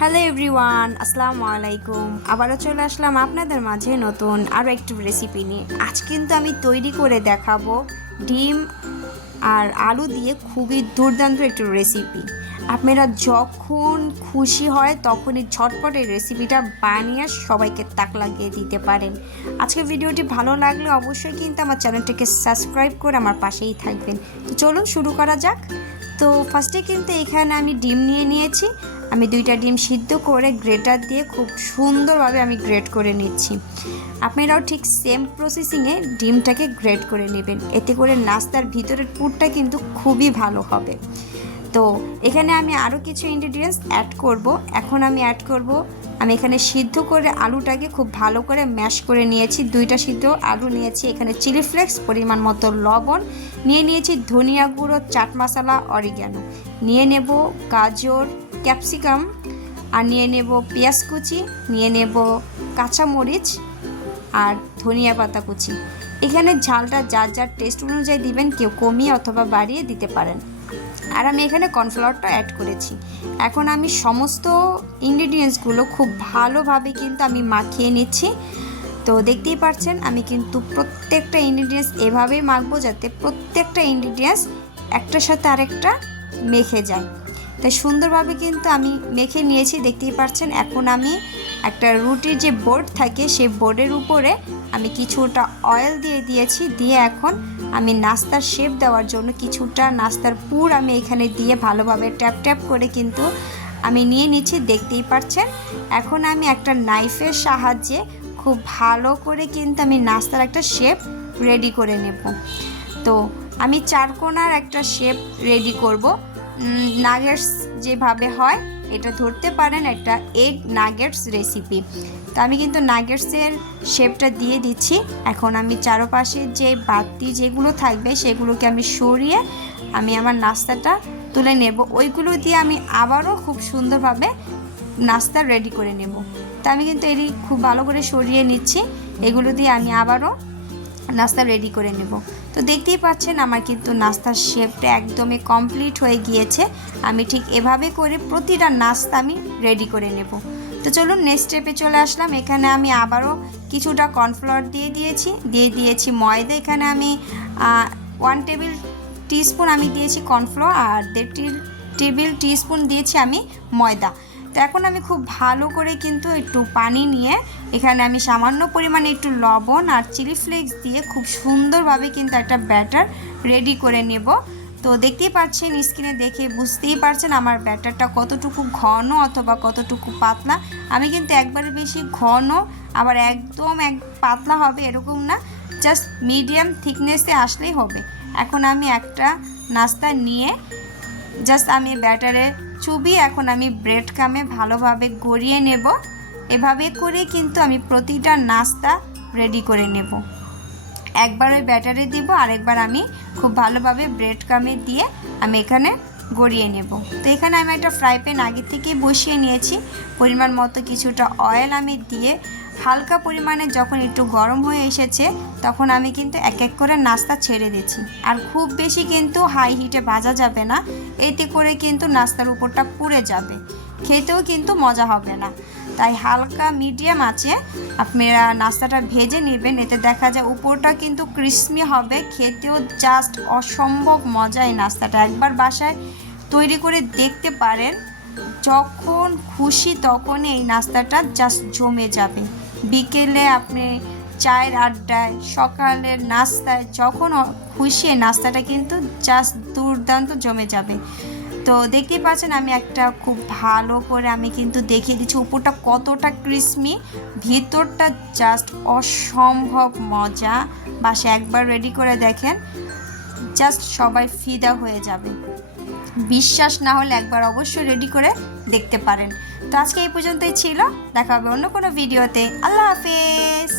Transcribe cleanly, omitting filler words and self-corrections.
Hello everyone, আসসালামু আলাইকুম। আবারও চলে আসলাম আপনাদের মাঝে নতুন আরও একটি রেসিপি নিয়ে। আজ কিন্তু আমি তৈরি করে দেখাবো ডিম আর আলু দিয়ে খুবই দুর্দান্ত একটি রেসিপি। আপনারা যখন খুশি হয় তখনই ঝটপট এই রেসিপিটা বানিয়ে সবাইকে তাক লাগিয়ে দিতে পারেন। আজকের ভিডিওটি ভালো লাগলে অবশ্যই কিন্তু আমার চ্যানেলটিকে সাবস্ক্রাইব করে আমার পাশেই থাকবেন। তো চলুন শুরু করা যাক। তো ফার্স্টে কিন্তু এখানে আমি ডিম নিয়ে নিয়েছি। আমি 2টা ডিম সিদ্ধ করে গ্রেটার দিয়ে খুব সুন্দরভাবে আমি গ্রেট করে নিচ্ছি। আপনারাও ঠিক সেম প্রসেসিংয়ে ডিমটাকে গ্রেট করে নেবেন, এতে করে নাস্তার ভিতরের পুরটা কিন্তু খুবই ভালো হবে। তো এখানে আমি আরও কিছু ইনগ্রেডিয়েন্টস অ্যাড করব। এখন আমি অ্যাড করব, আমি এখানে সিদ্ধ করে আলুটাকে খুব ভালো করে ম্যাশ করে নিয়েছি। 2টা সিদ্ধ আলু নিয়েছি, এখানে চিলি ফ্লেক্স, পরিমাণ মতো লবণ নিয়েছি, ধনিয়া গুঁড়ো, চাট মশলা, অরিগ্যানো নিয়ে নেব, গাজর, ক্যাপসিকাম, আর নিয়ে নেব পেঁয়াজ কুচি, নিয়ে নেব কাঁচামরিচ আর ধনিয়া পাতা কুচি। এখানে ঝালটা যার যার টেস্ট অনুযায়ী দিবেন, কেউ কমিয়ে অথবা বাড়িয়ে দিতে পারেন। আর আমি এখানে কর্নফ্লাওয়ারটা অ্যাড করেছি। এখন আমি সমস্ত ইনগ্রিডিয়েন্টসগুলো খুব ভালোভাবে কিন্তু আমি মাখিয়ে নিচ্ছি। তো দেখতেই পাচ্ছেন আমি কিন্তু প্রত্যেকটা ইনগ্রিডিয়েন্টস এভাবেই মাখবো যাতে প্রত্যেকটা ইনগ্রিডিয়েন্টস একটার সাথে আরেকটা মেখে যায়। তাই সুন্দরভাবে কিন্তু আমি মেখে নিয়েছি, দেখতেই পাচ্ছেন। এখন আমি একটা রুটির যে বোর্ড থাকে সেই বোর্ডের উপরে আমি কিছুটা অয়েল দিয়েছি, দিয়ে এখন আমি নাস্তার শেপ দেওয়ার জন্য কিছুটা নাস্তার পুর আমি এখানে দিয়ে ভালোভাবে ট্যাপ ট্যাপ করে কিন্তু আমি নিয়ে নিচ্ছি, দেখতেই পাচ্ছেন। এখন আমি একটা নাইফের সাহায্যে খুব ভালো করে কিন্তু আমি নাস্তার একটা শেপ রেডি করে নেব। তো আমি চারকোনার একটা শেপ রেডি করব। নাগেটস যেভাবে হয় এটা ধরতে পারেন একটা এগ নাগেটস রেসিপি। তো আমি কিন্তু নাগেটসের শেপটা দিয়ে দিচ্ছি। এখন আমি চারপাশে যে বাতি যেগুলো থাকবে সেগুলোকে আমি সরিয়ে আমি আমার নাস্তাটা তুলে নেব। ওইগুলো দিয়ে আমি আবারও খুব সুন্দরভাবে নাস্তা রেডি করে নেব। তো আমি কিন্তু এটি খুব ভালো করে সরিয়ে নিচ্ছি, এগুলো দিয়ে আমি আবারও নাস্তা রেডি করে নেব। তো দেখতেই পাচ্ছেন আমার কিন্তু নাস্তার শেপটা একদমই কমপ্লিট হয়ে গিয়েছে। আমি ঠিক এভাবে করে প্রতিটা নাস্তা আমি রেডি করে নেব। তো চলুন নেক্সট স্টেপে চলে আসলাম। এখানে আমি আবারও কিছুটা কর্নফ্লাওয়ার দিয়েছি ময়দা। এখানে আমি 1 টেবিল টিস্পুন আমি দিয়েছি কর্নফ্লাওয়ার আর 1.5 টেবিল টিস্পুন দিয়েছি আমি ময়দা। তো এখন আমি খুব ভালো করে কিন্তু একটু পানি নিয়ে এখানে আমি সামান্য পরিমাণে একটু লবণ আর চিলি ফ্লেক্স দিয়ে খুব সুন্দরভাবে কিন্তু একটা ব্যাটার রেডি করে নেব। তো দেখতেই পাচ্ছেন, স্ক্রিনে দেখে বুঝতেই পারছেন আমার ব্যাটারটা কতটুকু ঘন অথবা কতটুকু পাতলা। আমি কিন্তু একবারে বেশি ঘন আবার একদম পাতলা হবে এরকম না, জাস্ট মিডিয়াম থিকনেসে আসলেই হবে। এখন আমি একটা নাস্তা নিয়ে জাস্ট আমি ব্যাটারে চুবিয়ে এখন আমি ব্রেড ক্রামে ভালোভাবে গড়িয়ে নেব। এভাবে করে কিন্তু আমি প্রতিটা নাস্তা রেডি করে নেব। একবার ওই ব্যাটারে দিব, আরেকবার আমি খুব ভালোভাবে ব্রেড ক্রামে দিয়ে আমি এখানে গড়িয়ে নেব। তো এখানে আমি একটা ফ্রাই প্যান আগে থেকে বসিয়ে নিয়েছি, পরিমাণ মতো কিছুটা অয়েল আমি দিয়ে হালকা পরিমাণে যখন একটু গরম হয়ে এসেছে তখন আমি কিন্তু এক এক করে নাস্তা ছেড়ে দিচ্ছি। আর খুব বেশি কিন্তু হাই হিটে ভাজা যাবে না, এতে করে কিন্তু নাস্তার উপরটা পুড়ে যাবে, খেতেও কিন্তু মজা হবে না। তাই হালকা মিডিয়াম আছে আপনারা নাস্তাটা ভেজে নেবেন, এতে দেখা যায় উপরটা কিন্তু ক্রিসপি হবে, খেতেও জাস্ট অসম্ভব মজা। এই নাস্তাটা একবার বাসায় তৈরি করে দেখতে পারেন, যখন খুশি তখন এই নাস্তাটা জাস্ট জমে যাবে। বিকেলে আপনি চায়ের আড্ডায়, সকালের নাস্তায়, যখন খুশি এই নাস্তাটা কিন্তু জাস্ট দুর্দান্ত জমে যাবে। তো দেখতেই পাচ্ছেন আমি একটা খুব ভালো করে আমি কিন্তু দেখিয়ে দিচ্ছি উপরটা কতটা ক্রিসপি, ভিতরটা জাস্ট অসম্ভব মজা। বাসে একবার রেডি করে দেখেন, জাস্ট সবাই ফিদা হয়ে যাবে। বিশ্বাস না হলে একবার অবশ্যই রেডি করে দেখতে পারেন। তো আজকে এই পর্যন্তই ছিল, দেখা হবে অন্য কোনো ভিডিওতে। আল্লাহ হাফেজ।